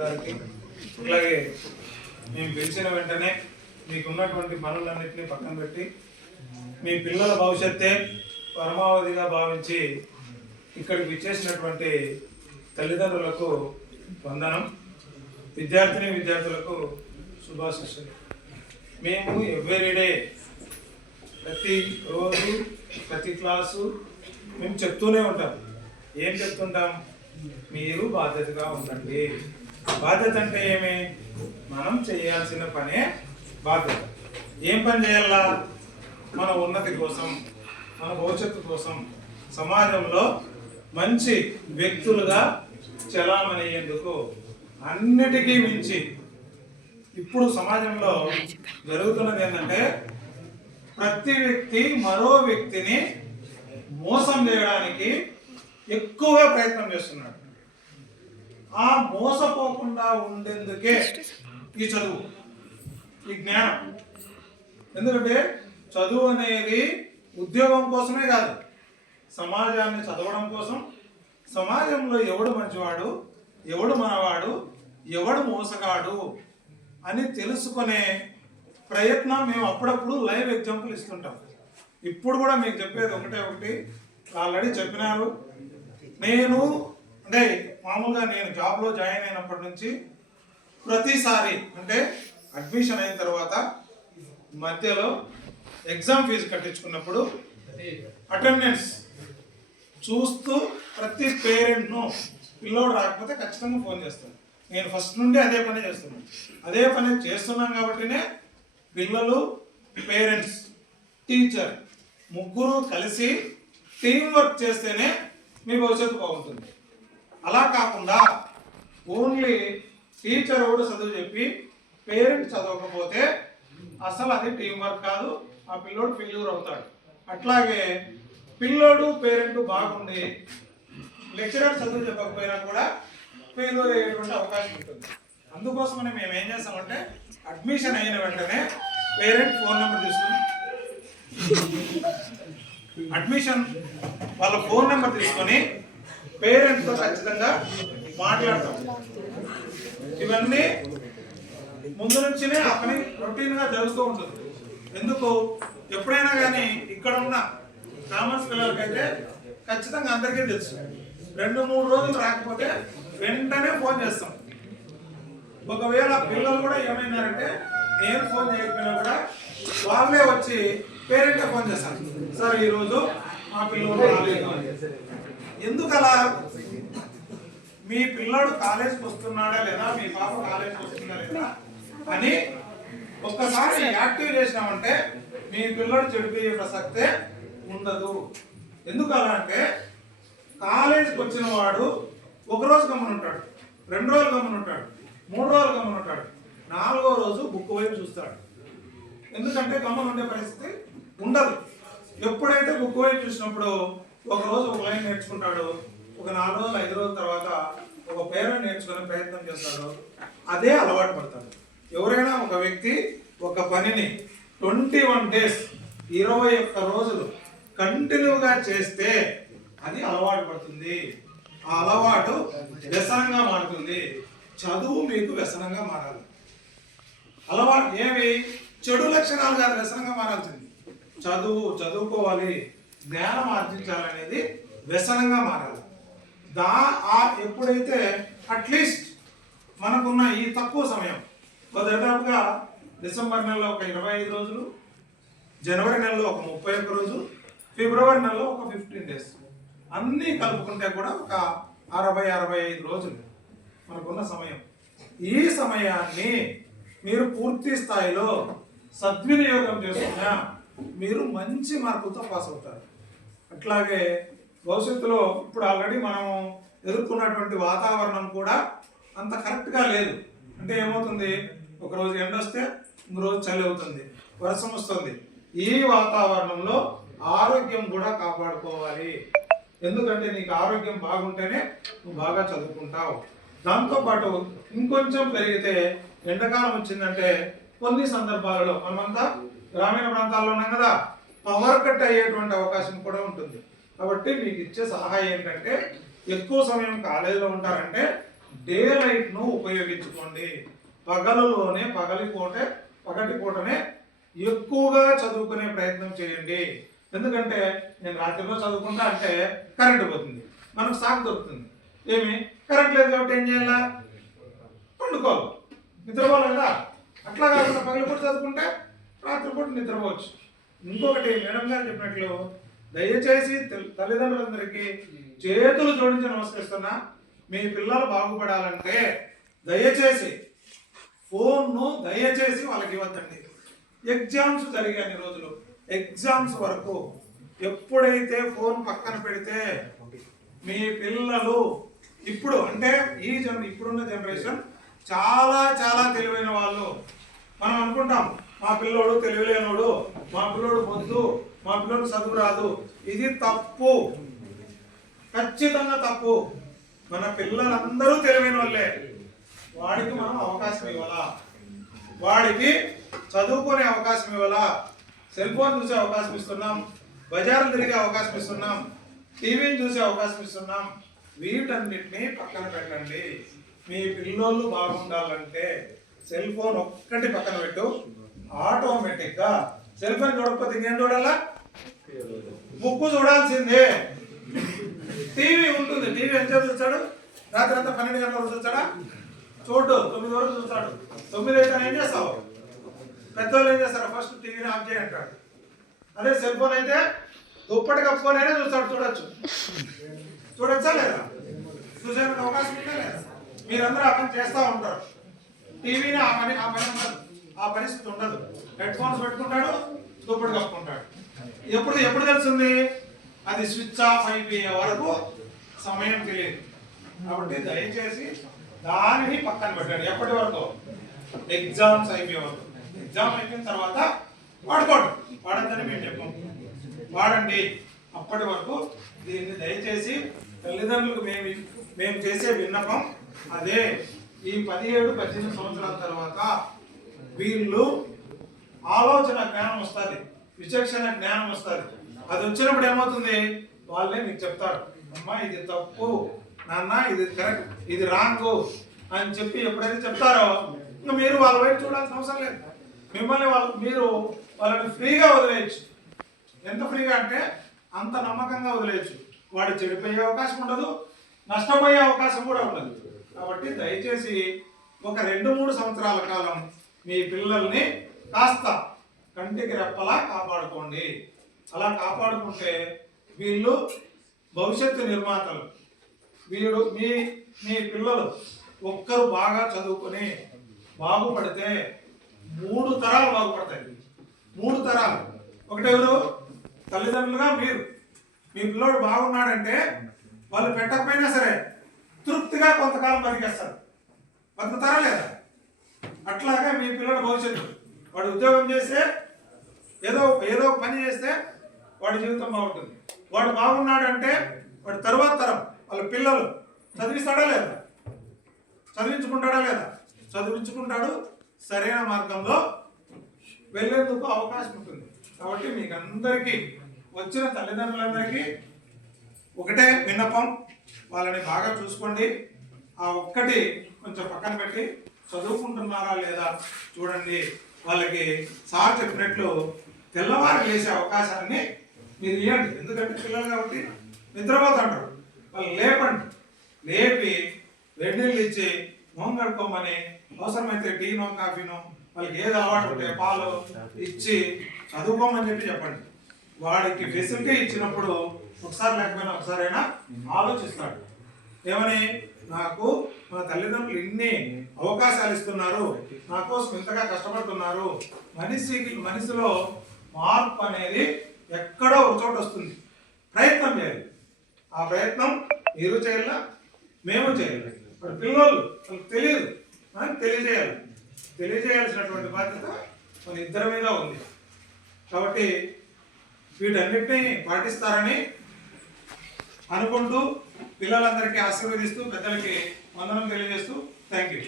అలాగే మేము పిలిచిన వెంటనే మీకున్నటువంటి పనులన్నింటినీ పక్కన పెట్టి మీ పిల్లల భవిష్యత్తే పరమావధిగా భావించి ఇక్కడికి విచ్చేసినటువంటి తల్లిదండ్రులకు వందనం, విద్యార్థులకు శుభాశిస్సులు. మేము ఎవ్రీడే ప్రతి రోజు ప్రతి క్లాసు మేము చెప్తూనే ఉంటాం. ఏం చెప్తుంటాం? మీరు బాధ్యతగా ఉండండి. బాధ్యత అంటే ఏమి? మనం చేయాల్సిన పనే బాధ్యత. ఏం పని చేయాలా? మన ఉన్నతి కోసం, మన భవిష్యత్తు కోసం, సమాజంలో మంచి వ్యక్తులుగా చలామణయ్యేందుకు. అన్నిటికీ మించి ఇప్పుడు సమాజంలో జరుగుతున్నది ఏంటంటే ప్రతి వ్యక్తి మరో వ్యక్తిని మోసం చేయడానికి ఎక్కువగా ప్రయత్నం చేస్తున్నాడు. ఆ మోసపోకుండా ఉండేందుకే ఈ చదువు, ఈ జ్ఞానం. ఎందుకంటే చదువు అనేది ఉద్యోగం కోసమే కాదు, సమాజాన్ని చదవడం కోసం, సమాజంలో ఎవడు మంచివాడు, ఎవడు మనవాడు, ఎవడు మోసగాడు అని తెలుసుకునే ప్రయత్నం మేము అప్పుడప్పుడు లైవ్ ఎగ్జాంపుల్ ఇస్తుంటాం. ఇప్పుడు కూడా మీకు చెప్పేది ఒకటి ఆల్రెడీ చెప్పినారు. అంటే మామూలుగా నేను జాబ్లో జాయిన్ అయినప్పటి నుంచి ప్రతిసారి అంటే అడ్మిషన్ అయిన తర్వాత మధ్యలో ఎగ్జామ్ ఫీజు కట్టించుకున్నప్పుడు అటెండెన్స్ చూస్తూ ప్రతి పేరెంట్ను పిల్లోడు రాకపోతే ఖచ్చితంగా ఫోన్ చేస్తాను. నేను ఫస్ట్ నుండి అదే పని చేస్తున్నాను. అదే పని చేస్తున్నాం కాబట్టినే పిల్లలు, పేరెంట్స్, టీచర్ ముగ్గురు కలిసి టీం వర్క్ చేస్తేనే మీ భవిష్యత్తు బాగుంటుంది. అలా కాకుండా ఓన్లీ టీచర్ కూడా చదువు చెప్పి పేరెంట్ చదవకపోతే అసలు అది టీం వర్క్ కాదు, ఆ పిల్లోడు ఫెయిల్యూర్ అవుతాడు. అట్లాగే పిల్లోడు పేరెంట్ బాగుండి లెక్చరర్ చదువు చెప్పకపోయినా కూడా ఫెయిల్యూర్ అయ్యేటువంటి అవకాశం ఉంటుంది. అందుకోసమని మేము ఏం చేస్తామంటే అడ్మిషన్ అయిన వెంటనే పేరెంట్ ఫోన్ నెంబర్ తీసుకుని అడ్మిషన్ వాళ్ళ ఫోన్ నెంబర్ తీసుకొని పేరెంట్తో ఖచ్చితంగా మాట్లాడతాం. ఇవన్నీ ముందు నుంచినే ఆ పని రొటీన్గా జరుగుతూ ఉంటుంది. ఎందుకు? ఎప్పుడైనా కానీ ఇక్కడ ఉన్న కామర్స్ పిల్లలకైతే ఖచ్చితంగా అందరికీ తెలుసు. 2-3 రోజులు రాకపోతే వెంటనే ఫోన్ చేస్తాం. ఒకవేళ పిల్లలు కూడా ఏమైనారంటే నేను ఫోన్ చేయకపోయినా కూడా వాళ్ళే వచ్చి పేరెంట్గా ఫోన్ చేస్తాను, సార్ ఈరోజు మా పిల్లలు రాలేదు. ఎందుకలా? మీ పిల్లడు కాలేజ్కి వస్తున్నాడా లేదా, మీ పాప కాలేజ్కి వస్తుందా లేదా అని ఒక్కసారి యాక్టివ్ చేసినామంటే మీ పిల్లడు చెడిపోయే ప్రసక్తే ఉండదు. ఎందుకలా అంటే కాలేజీకి వచ్చిన వాడు 1 రోజు గమ్మున ఉంటాడు, 2 రోజులు గమ్మున ఉంటాడు, 3 రోజులు గమ్మున ఉంటాడు, 4వ రోజు బుక్ వైపు చూస్తాడు. ఎందుకంటే గమ్మున ఉండే పరిస్థితి ఉండదు. ఎప్పుడైతే బుక్ వైపు చూసినప్పుడు ఒక రోజు ఒక లైన్ నేర్చుకుంటాడు, ఒక 4 రోజులు 5 రోజుల తర్వాత ఒక పేరెంట్ నేర్చుకునే ప్రయత్నం చేస్తాడు, అదే అలవాటు పడతాడు. ఎవరైనా ఒక వ్యక్తి ఒక పనిని 21 డేస్ 21 రోజులు కంటిన్యూగా చేస్తే అది అలవాటు పడుతుంది. ఆ అలవాటు వ్యసనంగా మారుతుంది. చదువు మీకు వ్యసనంగా మారాలి. అలవాటు ఏమి? చెడు లక్షణాలు కాదు, వ్యసనంగా మారాల్సింది. చదువుకోవాలి, జ్ఞానం ఆర్జించాలనేది వ్యసనంగా మారాలి. ఎప్పుడైతే అట్లీస్ట్ మనకున్న ఈ తక్కువ సమయం, దాదాపుగా డిసెంబర్ నెలలో ఒక 25 రోజులు, జనవరి నెలలో ఒక 31 రోజులు, ఫిబ్రవరి నెలలో ఒక 15 డేస్, అన్నీ కలుపుకుంటే కూడా ఒక 60-65 రోజులు మనకున్న సమయం. ఈ సమయాన్ని మీరు పూర్తి స్థాయిలో సద్వినియోగం చేసుకున్నా మీరు మంచి మార్కులతో పాస్ అవుతారు. అట్లాగే భవిష్యత్తులో ఇప్పుడు ఆల్రెడీ మనం ఎదుర్కొన్నటువంటి వాతావరణం కూడా అంత కరెక్ట్గా లేదు. అంటే ఏమవుతుంది? ఒకరోజు ఎండ వస్తే ఇంకో రోజు చలి అవుతుంది, వర్షం వస్తుంది. ఈ వాతావరణంలో ఆరోగ్యం కూడా కాపాడుకోవాలి. ఎందుకంటే నీకు ఆరోగ్యం బాగుంటేనే నువ్వు బాగా చదువుకుంటావు. దాంతోపాటు ఇంకొంచెం పెరిగితే ఎండాకాలం వచ్చిందంటే కొన్ని సందర్భాలలో మనమంతా గ్రామీణ ప్రాంతాల్లో ఉన్నాం కదా, పవర్ కట్ అయ్యేటువంటి అవకాశం కూడా ఉంటుంది. కాబట్టి మీకు ఇచ్చే సలహా ఏంటంటే ఎక్కువ సమయం కాలేజీలో ఉంటారంటే డే లైట్ను ఉపయోగించుకోండి. పగలులోనే పగటి పూటనే ఎక్కువగా చదువుకునే ప్రయత్నం చేయండి. ఎందుకంటే నేను రాత్రిలో చదువుకుంటా అంటే కరెంట్ పోతుంది, మనకు సాకు దొరుకుతుంది. ఏమి కరెంట్ లేదు కాబట్టి ఏం చేయాలా? పండుకోవాలి, నిద్రపోవాలి కదా. అట్లా కాకుండా పగలపూట చదువుకుంటే రాత్రిపూట నిద్రపోవచ్చు. ఇంకొకటి మేడం గారు చెప్పినట్లు దయచేసి తల్లిదండ్రులందరికీ చేతులు జోడించి నమస్కరిస్తున్నా. మీ పిల్లలు బాగుపడాలంటే దయచేసి ఫోన్ను దయచేసి వాళ్ళకి ఇవ్వద్దండి. ఎగ్జామ్స్ జరిగాయి రోజులు, ఎగ్జామ్స్ వరకు ఎప్పుడైతే ఫోన్ పక్కన పెడితే మీ పిల్లలు ఇప్పుడు అంటే ఇప్పుడున్న జనరేషన్ చాలా చాలా తెలివైన వాళ్ళు. మనం అనుకుంటాం మా పిల్లోడు తెలివిలేనోడు, మా పిల్లోడు వద్దు, మా పిల్లోడు చదువు రాదు. ఇది తప్పు, ఖచ్చితంగా తప్పు. మన పిల్లలందరూ తెలివైన వాళ్ళే. వాడికి మనం అవకాశం ఇవ్వాలా, వాడికి చదువుకునే అవకాశం ఇవ్వాలా. సెల్ ఫోన్ చూసే అవకాశం ఇస్తున్నాం, బజార్లు తిరిగే అవకాశం ఇస్తున్నాం, టీవీని చూసే అవకాశం ఇస్తున్నాం. వీటన్నిటిని పక్కన పెట్టండి. మీ పిల్లలు బాగుండాలంటే సెల్ ఫోన్ ఒక్కటి పక్కన పెట్టు, ఆటోమేటిక్గా సెల్ ఫోన్ చూడకపోతే ఇంకేం చూడాలా? ముక్కు చూడాల్సిందే. టీవీ ఉంటుంది, టీవీ ఎంతసేపు చూస్తాడు? రాత్రి అంతా 12 గంటల వరకు చూస్తాడా? చూడు 9 వరకు చూస్తాడు. 9 అయితే ఏం చేస్తావు? పెద్దవాళ్ళు ఏం చేస్తారు? ఫస్ట్ టీవీని ఆఫ్ చేయి అంటాడు. అదే సెల్ ఫోన్ అయితే దుప్పటి కప్పుకొనైనా చూస్తాడు. చూడొచ్చా లేదా? చూసే అవకాశం ఉందా లేదా? మీరందరూ ఆ పని చేస్తూ ఉంటారు. టీవీని ఆ పని ఉండదు, ఆ పరిస్థితి ఉండదు. హెడ్ ఫోన్స్ పెట్టుకుంటాడు, దుప్పటి కప్పుకుంటాడు. ఎప్పుడు తెలుస్తుంది? అది స్విచ్ ఆఫ్ అయిపోయే వరకు సమయం తెలియదు. కాబట్టి దయచేసి దానిని పక్కన పెట్టండి. ఎప్పటి వరకు? ఎగ్జామ్స్ అయిపోయే వరకు. ఎగ్జామ్ అయిపోయిన తర్వాత వాడద్దని మేము చెప్పాం, వాడండి. అప్పటి వరకు దీన్ని దయచేసి తల్లిదండ్రులకు మేము చేసే విన్నపం అదే. ఈ 17-18 సంవత్సరాల తర్వాత వీళ్ళు ఆలోచన జ్ఞానం వస్తుంది, విచక్షణ జ్ఞానం వస్తుంది. అది వచ్చినప్పుడు ఏమవుతుంది? వాళ్ళే మీకు చెప్తారు, అమ్మా ఇది తప్పు, నాన్న ఇది కరెక్ట్, ఇది రాంగ్ అని చెప్పి ఎప్పుడైతే చెప్తారో ఇంకా మీరు వాళ్ళ వైపు చూడాల్సిన అవసరం లేదు. మీరు వాళ్ళని ఫ్రీగా వదిలేయచ్చు. ఎంత ఫ్రీగా అంటే అంత నమ్మకంగా వదిలేయచ్చు. వాడు చెడిపోయే అవకాశం ఉండదు, నష్టపోయే అవకాశం కూడా ఉండదు. కాబట్టి దయచేసి ఒక 2-3 సంవత్సరాల కాలం మీ పిల్లల్ని కాస్త కంటికి రెప్పలా కాపాడుకోండి. అలా కాపాడుకుంటే వీళ్ళు భవిష్యత్తు నిర్మాతలు. మీ పిల్లలు ఒక్కరు బాగా చదువుకొని బాగుపడితే 3 తరాలు బాగుపడతాయి. 3 తరాలు. ఒకటెవరు? తల్లిదండ్రులుగా మీరు. మీ పిల్లోడు బాగున్నాడంటే వాళ్ళు పెట్టకపోయినా సరే తృప్తిగా కొంతకాలం బతికేస్తారు. బతుకుతారా లేదా? అట్లాగే మీ పిల్లల భవిష్యత్తు. వాడు ఉద్యోగం చేస్తే ఏదో పని చేస్తే వాడి జీవితం బాగుంటుంది. వాడు బాగున్నాడంటే వాడి తరువాత తరం వాళ్ళ పిల్లలు చదివిస్తాడా లేదా? చదివించుకుంటాడా లేదా? చదివించుకుంటాడు. సరైన మార్గంలో వెళ్ళేందుకు అవకాశం ఉంటుంది. కాబట్టి మీకు అందరికీ, వచ్చిన తల్లిదండ్రులందరికీ ఒకటే విన్నపం, వాళ్ళని బాగా చూసుకోండి. ఆ ఒక్కటి కొంచెం పక్కన పెట్టి చదువుకుంటున్నారా లేదా చూడండి. వాళ్ళకి సార్ చెప్పినట్లు తెల్లవారు లేసే అవకాశాన్ని మీరు ఇవ్వండి. ఎందుకంటే పిల్లలు కాబట్టి నిద్రపోతుంటారు. వాళ్ళు లేపండి, లేపి వేడి నీళ్ళు ఇచ్చి మొహం కడుక్కోమని, అవసరమైతే టీనో కాఫీనో వాళ్ళకి ఏది అలవాటు ఉంటే పాలు ఇచ్చి చదువుకోమని చెప్పండి. వాడికి ఫెసిలిటీ ఇచ్చినప్పుడు ఒకసారి లేకపోయినా ఒకసారైనా ఆలోచిస్తాడు. ఏమని? నాకు మా తల్లిదండ్రులు ఇన్ని అవకాశాలు ఇస్తున్నారు, నా కోసం ఇంతగా కష్టపడుతున్నారు. మనిషిలో మార్పు అనేది ఎక్కడో ఒక చోట వస్తుంది. ప్రయత్నం చేయాలి. ఆ ప్రయత్నం మీరు చేయాలా, మేము చేయాలి. మరి పిల్లలు వాళ్ళకి తెలియదు, తెలియజేయాల్సినటువంటి బాధ్యత మన ఇద్దరి మీద ఉంది. కాబట్టి వీటన్నిటినీ పాటిస్తారని అనుకుంటూ పిల్లలందరికీ ఆశీర్వదిస్తూ పెద్దలకి వందనం తెలియజేస్తూ థ్యాంక్ యూ.